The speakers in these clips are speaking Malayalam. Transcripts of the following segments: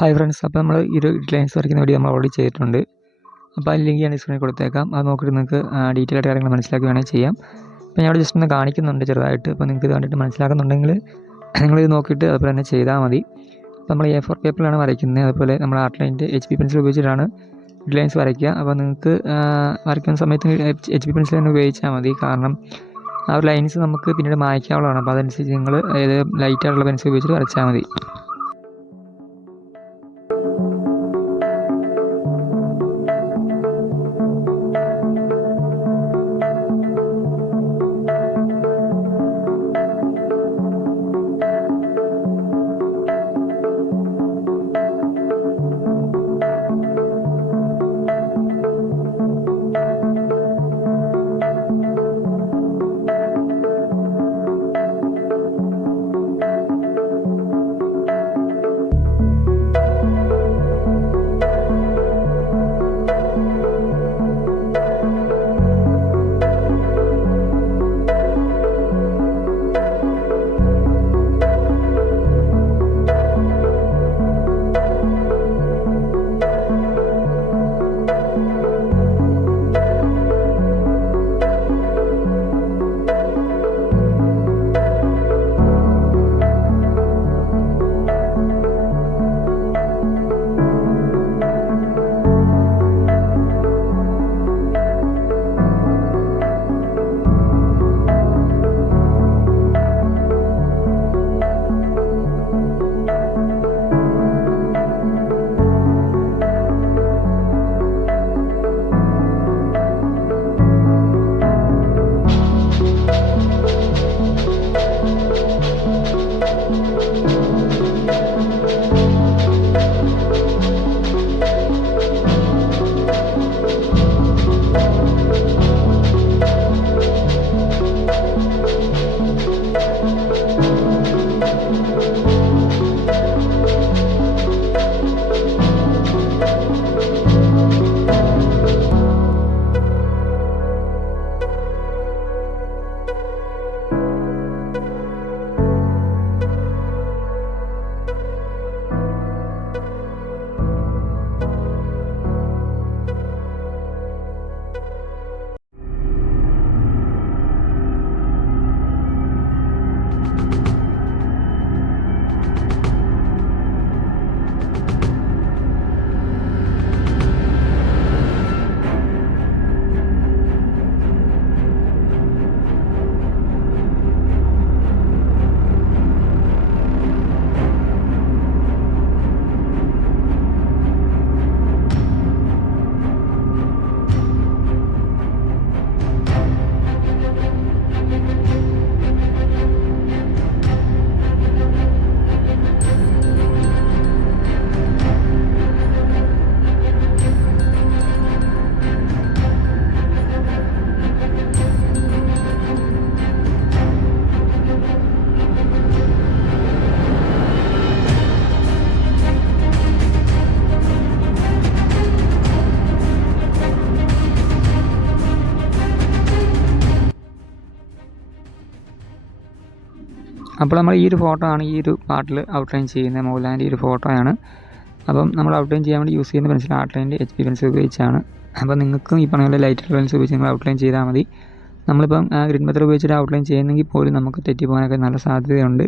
ഹായ് ഫ്രണ്ട്സ്, അപ്പോൾ നമ്മൾ ഈ ഒരു ലൈൻസ് വരയ്ക്കുന്ന വീഡിയോ നമ്മൾ ഓൾറെഡി ചെയ്തിട്ടുണ്ട്. അപ്പോൾ അതിന് ലിങ്ക് ഞാൻ ഡിസ്ക്രിപ്ഷനിൽ കൊടുത്തേക്കാം. അത് നോക്കിയിട്ട് നിങ്ങൾക്ക് ഡീറ്റെയിൽ ആയിട്ട് കാര്യങ്ങൾ മനസ്സിലാക്കി വേണമെങ്കിൽ ചെയ്യാം. അപ്പോൾ ഞാൻ ഇവിടെ ജസ്റ്റ് ഒന്ന് കാണിക്കുന്നുണ്ട് ചെറുതായിട്ട്. അപ്പോൾ നിങ്ങൾക്ക് ഇത് കണ്ടിട്ട് മനസ്സിലാക്കുന്നുണ്ടെങ്കിൽ നിങ്ങളിത് നോക്കിയിട്ട് അതുപോലെ തന്നെ ചെയ്താൽ മതി. അപ്പോൾ നമ്മൾ A4 പേപ്പറിലാണ് വരയ്ക്കുന്നത്. അതുപോലെ നമ്മൾ ആർട്ട് ലൈനിൻ്റെ HP പെൻസിൽ ഉപയോഗിച്ചിട്ടാണ് ലൈൻസ് വരയ്ക്കുക. അപ്പോൾ നിങ്ങൾക്ക് വരയ്ക്കുന്ന സമയത്ത് HP പെൻസിൽ തന്നെ ഉപയോഗിച്ചാൽ മതി. കാരണം ആ ഒരു ലൈൻസ് നമുക്ക് പിന്നീട് മായ്ക്കാവുള്ളതാണ്. അപ്പോൾ അതനുസരിച്ച് നിങ്ങൾ ഏത് ലൈറ്റായിട്ടുള്ള പെൻസിൽ ഉപയോഗിച്ചിട്ട് വരച്ചാൽ മതി. അപ്പോൾ നമ്മൾ ഈ ഒരു ഫോട്ടോ ആണ് ഈ ഒരു പാർട്ടിൽ ഔട്ട്ലൈൻ ചെയ്യുന്നത്. മോഹൻലാലിൻ്റെ ഈ ഒരു ഫോട്ടോയാണ്. അപ്പം നമ്മൾ ഔട്ട്ലൈൻ ചെയ്യാൻ വേണ്ടി യൂസ് ചെയ്യുന്ന പെൻസിൽ ആർട്ട് ലൈനിൻ്റെ HP പെൻസിൽ ഉപയോഗിച്ചാണ്. അപ്പോൾ നിങ്ങൾക്കും ഈ പറഞ്ഞ പോലെ ലൈറ്റ് പെൻസിൽ ഉപയോഗിച്ച് നിങ്ങൾ ഔട്ട്ലൈൻ ചെയ്താൽ മതി. നമ്മളിപ്പം ഗ്രിഡ് മെത്തേഡ് ഉപയോഗിച്ചിട്ട് ഔട്ട്ലൈൻ ചെയ്യുന്നെങ്കിൽ പോലും നമുക്ക് തെറ്റിപ്പോകാനൊക്കെ നല്ല സാധ്യതയുണ്ട്.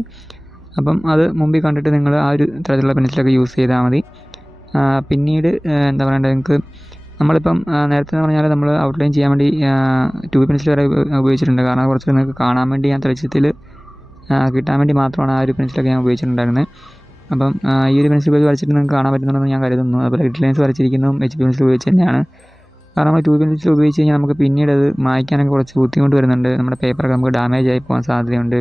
അപ്പം അത് മുമ്പിൽ കണ്ടിട്ട് നിങ്ങൾ ആ ഒരു തരത്തിലുള്ള പെൻസിലൊക്കെ യൂസ് ചെയ്താൽ മതി. പിന്നീട് എന്താ പറയേണ്ടത്, നിങ്ങൾക്ക് നമ്മളിപ്പം നേരത്തെ എന്ന് പറഞ്ഞാൽ നമ്മൾ ഔട്ട്ലൈൻ ചെയ്യാൻ വേണ്ടി 2B പെൻസിൽ വരെ ഉപയോഗിച്ചിട്ടുണ്ട്. കാരണം കുറച്ച് നിങ്ങൾക്ക് കാണാൻ വേണ്ടി ഞാൻ തെളിച്ചത്തിൽ കിട്ടാൻ വേണ്ടി മാത്രമാണ് ആ ഒരു പെൻസിലൊക്കെ ഞാൻ ഉപയോഗിച്ചിട്ടുണ്ടായിരുന്നത്. അപ്പം ഈ ഒരു പെൻസിൽ ഉപയോഗിച്ച് വരച്ചിട്ട് നിങ്ങൾക്ക് കാണാൻ പറ്റുന്നുണ്ടെന്ന് ഞാൻ കരുതുന്നു. അതുപോലെ ഗ്രിഡ് ലൈൻസ് വരച്ചിരിക്കുന്നതും HP പെൻസിൽ ഉപയോഗിച്ച് തന്നെയാണ്. കാരണം നമ്മൾ 2B പെൻസിൽ ഉപയോഗിച്ച് കഴിഞ്ഞാൽ നമുക്ക് പിന്നീട് അത് മായ്ക്കാനൊക്കെ കുറച്ച് ബുദ്ധിമുട്ട് വരുന്നുണ്ട്. നമ്മുടെ പേപ്പറൊക്കെ നമുക്ക് ഡാമേജ് ആയി പോകാൻ സാധ്യതയുണ്ട്.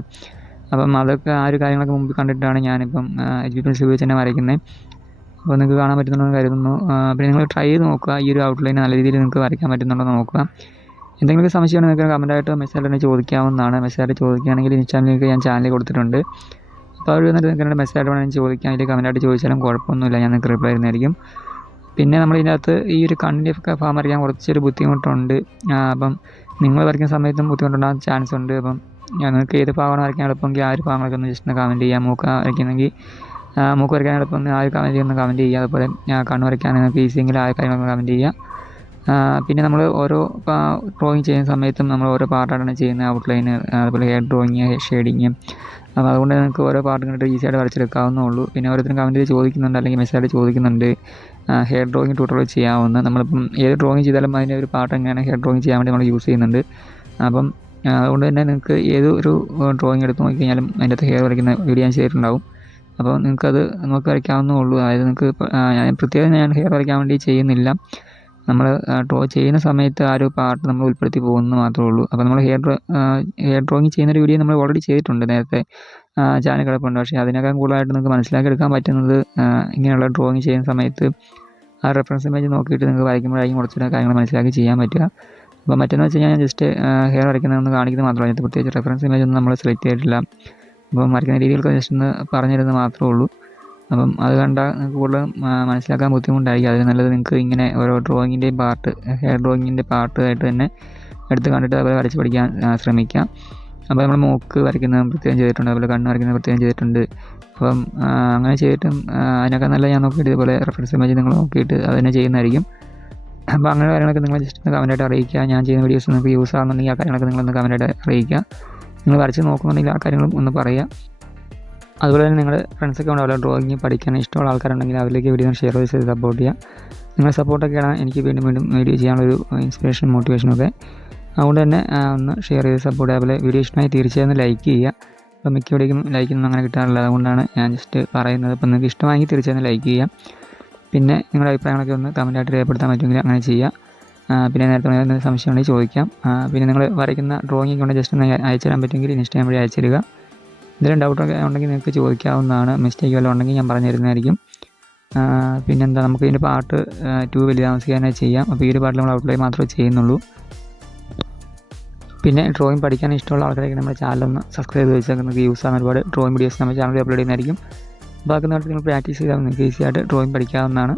അപ്പം അതൊക്കെ ആ ഒരു കാര്യങ്ങളൊക്കെ മുമ്പ് കണ്ടിട്ടാണ് ഞാനിപ്പം HP പെൻസിൽ ഉപയോഗിച്ച് തന്നെ വരയ്ക്കുന്നത്. അപ്പോൾ നിങ്ങൾക്ക് കാണാൻ പറ്റുന്നുണ്ടെന്ന് കരുതുന്നു. പിന്നെ നിങ്ങൾ ട്രൈ ചെയ്ത് നോക്കുക. ഈ ഒരു ഔട്ട്ലൈൻ നല്ല രീതിയിൽ നിങ്ങൾക്ക് വരയ്ക്കാൻ പറ്റുന്നുണ്ടോ നോക്കുക. എന്തെങ്കിലും സംശയമാണ് നിങ്ങൾക്ക് കമൻറ്റായിട്ട് മെസ്സേജിൽ തന്നെ ചോദിക്കാവുന്നതാണ്. മെസ്സേജ് ചോദിക്കുകയാണെങ്കിൽ ഇൻസ്റ്റാഗ്രാമിലേക്ക് ഞാൻ ചാനൽ കൊടുത്തിട്ടുണ്ട്. അപ്പോൾ അവർ വന്നിട്ട് നിങ്ങൾക്ക് മെസ്സേജ് വേണമെങ്കിൽ ചോദിക്കാം. അല്ലെങ്കിൽ കമൻറ്റായിട്ട് ചോദിച്ചാലും കുഴപ്പമൊന്നുമില്ല, ഞാൻ നിങ്ങൾക്ക് റിപ്ലൈ തരുന്നതായിരിക്കും. പിന്നെ നമ്മളിതിനകത്ത് ഈ ഒരു കണ്ണിൻ്റെ ഒക്കെ ഭാഗം വരയ്ക്കാൻ കുറച്ചൊരു ബുദ്ധിമുട്ടുണ്ട്. അപ്പം നിങ്ങൾ വരയ്ക്കുന്ന സമയത്തും ബുദ്ധിമുട്ടുണ്ടാകാൻ ചാൻസ് ഉണ്ട്. അപ്പം നിങ്ങൾക്ക് ഏത് ഭാഗമാണ് വരയ്ക്കാൻ എളുപ്പമെങ്കിൽ ആ ഒരു ഭാഗങ്ങളൊക്കെ ഒന്ന് ജസ്റ്റ് ഒന്ന് കമൻറ്റ് ചെയ്യാം. മൂക്ക വരയ്ക്കുന്നെങ്കിൽ മൂക്ക് വരയ്ക്കാൻ എളുപ്പം ആ ഒരു കമൻറ്റ് ഒന്ന് കമൻറ്റ് ചെയ്യുക. അതുപോലെ കണ്ണ് വരയ്ക്കാൻ നിങ്ങൾക്ക് ഈസിയെങ്കിൽ ആ കാര്യങ്ങളൊന്ന് കമൻറ്റ് ചെയ്യുക. പിന്നെ നമ്മൾ ഓരോ ഡ്രോയിങ് ചെയ്യുന്ന സമയത്തും നമ്മൾ ഓരോ പാർട്ടായിട്ടാണ് ചെയ്യുന്നത്. ഔട്ട്ലൈന്, അതുപോലെ ഹെയർ ഡ്രോയിങ്, ഷെയ്ഡിങ്. അപ്പോൾ അതുകൊണ്ട് നിങ്ങൾക്ക് ഓരോ പാർട്ടും കണ്ടിട്ട് ഈസിയായിട്ട് വരച്ചെടുക്കാവുന്നേ ഉള്ളൂ. പിന്നെ ഓരോരുത്തരും കമൻറ്റിൽ ചോദിക്കുന്നുണ്ട്, അല്ലെങ്കിൽ മെസ്സേജായിട്ട് ചോദിക്കുന്നുണ്ട് ഹെയർ ഡ്രോയിങ് ട്യൂട്ടോറിയൽ ചെയ്യാവുന്ന. നമ്മളിപ്പം ഏത് ഡ്രോയിങ് ചെയ്താലും അതിൻ്റെ ഒരു പാർട്ട് എങ്ങനെയാണ് ഹെയർ ഡ്രോയിങ് ചെയ്യാൻ വേണ്ടി നമ്മൾ യൂസ് ചെയ്യുന്നുണ്ട്. അപ്പം അതുകൊണ്ട് തന്നെ നിങ്ങൾക്ക് ഏതൊരു ഡ്രോയിങ് എടുത്ത് നോക്കിക്കഴിഞ്ഞാലും അതിൻ്റെ അകത്ത് ഹെയർ വരയ്ക്കുന്ന വീഡിയോ ഞാൻ ചെയ്തിട്ടുണ്ടാവും. അപ്പോൾ നിങ്ങൾക്കത് നോക്കി വരയ്ക്കാവുന്നേ ഉള്ളൂ. അതായത് നിങ്ങൾക്ക് ഞാൻ പ്രത്യേകം ഹെയർ വരയ്ക്കാൻ വേണ്ടി ചെയ്യുന്നില്ല. നമ്മൾ ഡ്രോ ചെയ്യുന്ന സമയത്ത് ആ ഒരു പാർട്ട് നമ്മൾ ഉൾപ്പെടുത്തി പോകുന്നത് മാത്രമേ ഉള്ളൂ. അപ്പോൾ നമ്മൾ ഹെയർ ഡ്രോയിങ് ചെയ്യുന്നൊരു വീഡിയോ നമ്മൾ ഓൾറെഡി ചെയ്തിട്ടുണ്ട് നേരത്തെ, ചാനൽ കിടപ്പുണ്ട്. പക്ഷേ അതിനേക്കാൾ കൂടുതലായിട്ട് നിങ്ങൾക്ക് മനസ്സിലാക്കിയെടുക്കാൻ പറ്റുന്നത് ഇങ്ങനെയുള്ള ഡ്രോയിങ് ചെയ്യുന്ന സമയത്ത് ആ റെഫറൻസ് ഇമേജ് നോക്കിയിട്ട് നിങ്ങൾക്ക് വരയ്ക്കുമ്പോഴായിരിക്കും കുറച്ചുകൂടെ കാര്യങ്ങൾ മനസ്സിലാക്കി ചെയ്യാൻ പറ്റുക. അപ്പോൾ മറ്റേന്ന് വെച്ച് കഴിഞ്ഞാൽ ജസ്റ്റ് ഹെയർ വരയ്ക്കുന്നതെന്ന് കാണിക്കുന്നത് മാത്രമേ. അതിനകത്ത് പ്രത്യേകിച്ച് റെഫറൻസ് ഇമേജ് ഒന്നും നമ്മൾ സെലക്ട് ചെയ്തിട്ടില്ല. അപ്പം വരയ്ക്കുന്ന രീതികൾക്ക് ജസ്റ്റ് ഒന്ന് പറഞ്ഞു തരുന്നത് മാത്രമേ ഉള്ളൂ. അപ്പം അത് കണ്ടാൽ നിങ്ങൾക്ക് കൂടുതലും മനസ്സിലാക്കാൻ ബുദ്ധിമുട്ടായിരിക്കും. അതിൽ നല്ലത് നിങ്ങൾക്ക് ഇങ്ങനെ ഓരോ ഡ്രോയിങ്ങിൻ്റെയും പാർട്ട്, ഹെയർ ഡ്രോയിങ്ങിൻ്റെ പാർട്ടായിട്ട് തന്നെ എടുത്ത് കണ്ടിട്ട് അതുപോലെ വരച്ച് പഠിക്കാൻ ശ്രമിക്കാം. അപ്പോൾ നമ്മൾ മൂക്ക് വരയ്ക്കുന്നത് പ്രത്യേകം ചെയ്തിട്ടുണ്ട്, അതുപോലെ കണ്ണ് വരയ്ക്കുന്നത് പ്രത്യേകം ചെയ്തിട്ടുണ്ട്. അപ്പം അങ്ങനെ ചെയ്തിട്ടും അതിനൊക്കെ നല്ല ഞാൻ നോക്കിയിട്ട് ഇതുപോലെ റെഫറൻസ് ഇമേജ് നിങ്ങൾ നോക്കിയിട്ട് അത് തന്നെ ചെയ്യുന്നതായിരിക്കും. അപ്പോൾ അങ്ങനെ കാര്യങ്ങളൊക്കെ നിങ്ങൾ ജസ്റ്റ് ഒന്ന് കമൻറ്റായിട്ട് അറിയിക്കുക. ഞാൻ ചെയ്യുന്ന വീഡിയോസ് നിങ്ങൾക്ക് യൂസ് ആകുന്നുണ്ടെങ്കിൽ ആ കാര്യങ്ങളൊക്കെ നിങ്ങളൊന്ന് കമൻറ്റായിട്ട് അറിയിക്കുക. നിങ്ങൾ വരച്ച് നോക്കുന്നുണ്ടെങ്കിൽ ആ കാര്യങ്ങളും ഒന്ന് പറയുക. അതുപോലെ തന്നെ നിങ്ങളുടെ ഫ്രണ്ട്സൊക്കെ ഉണ്ടാവില്ല ഡ്രോയിങ് പഠിക്കാൻ ഇഷ്ടമുള്ള ആൾക്കാരുണ്ടെങ്കിൽ അവരിലേക്ക് വീഡിയോ ഷെയർ ചെയ്ത് സപ്പോർട്ട് ചെയ്യുക. നിങ്ങളുടെ സപ്പോർട്ടൊക്കെയാണ് എനിക്ക് വീണ്ടും വീഡിയോ ചെയ്യാനുള്ളൊരു ഇൻസ്പിറേഷൻ, മോട്ടിവേഷനൊക്കെ. അതുകൊണ്ട് തന്നെ ഒന്ന് ഷെയർ ചെയ്ത് സപ്പോർട്ട് ചെയ്യുക. അതുപോലെ വീഡിയോ ഇഷ്ടമായി തീർച്ചയായും ലൈക്ക് ചെയ്യുക. അപ്പോൾ മിക്ക വീഡിയോയ്ക്കും ലൈക്കൊന്നും അങ്ങനെ കിട്ടാറില്ല, അതുകൊണ്ടാണ് ഞാൻ ജസ്റ്റ് പറയുന്നത്. അപ്പോൾ നിങ്ങൾക്ക് ഇഷ്ടമായെങ്കിൽ തീർച്ചയായും ലൈക്ക് ചെയ്യുക. പിന്നെ നിങ്ങളുടെ അഭിപ്രായങ്ങളൊക്കെ ഒന്ന് കമൻറ്റായിട്ട് രേഖപ്പെടുത്താൻ പറ്റുമെങ്കിൽ അങ്ങനെ ചെയ്യുക. പിന്നെ നേരത്തെ എന്തെങ്കിലും സംശയം ഉണ്ടെങ്കിൽ ചോദിക്കാം. പിന്നെ നിങ്ങൾ വരയ്ക്കുന്ന ഡ്രോയിങ് കൊണ്ട് ജസ്റ്റ് ഒന്ന് അയച്ചു തരാൻ പറ്റുമെങ്കിൽ ഇൻസ്റ്റാഗ്രാം വഴി അയച്ചു തരിക. എന്തെങ്കിലും ഡൗട്ടൊക്കെ ഉണ്ടെങ്കിൽ നിങ്ങൾക്ക് ചോദിക്കാവുന്നതാണ്. മിസ്റ്റേക്ക് വല്ലതും ഉണ്ടെങ്കിൽ ഞാൻ പറഞ്ഞു തരുന്നതായിരിക്കും. പിന്നെന്താ, നമുക്ക് ഇതിൻ്റെ പാർട്ട് 2 വലിയ താമസിക്കാനായി ചെയ്യാം. അപ്പോൾ ഈ ഒരു പാർട്ടിൽ നമ്മൾ ഔട്ട്ലൈൻ മാത്രമേ ചെയ്യുന്നുള്ളൂ. പിന്നെ ഡ്രോയിങ് പഠിക്കാൻ ഇഷ്ടമുള്ള ആൾക്കാരൊക്കെ നമ്മുടെ ചാനലൊന്ന് സബ്സ്ക്രൈബ് ചെയ്ത് വെച്ചാൽ നിങ്ങൾക്ക് യൂസ് ആകുന്ന ഒരുപാട് ഡ്രോയിങ് വീഡിയോസ് നമ്മുടെ ചാനലിൽ അപ്ലോഡ് ചെയ്യുന്നതായിരിക്കും. ബാക്കി നാട്ടിൽ നിങ്ങൾ പ്രാക്ടീസ് ചെയ്താൽ നിങ്ങൾക്ക് ഈസിയായിട്ട് ഡ്രോയിങ് പഠിക്കാവുന്നതാണ്.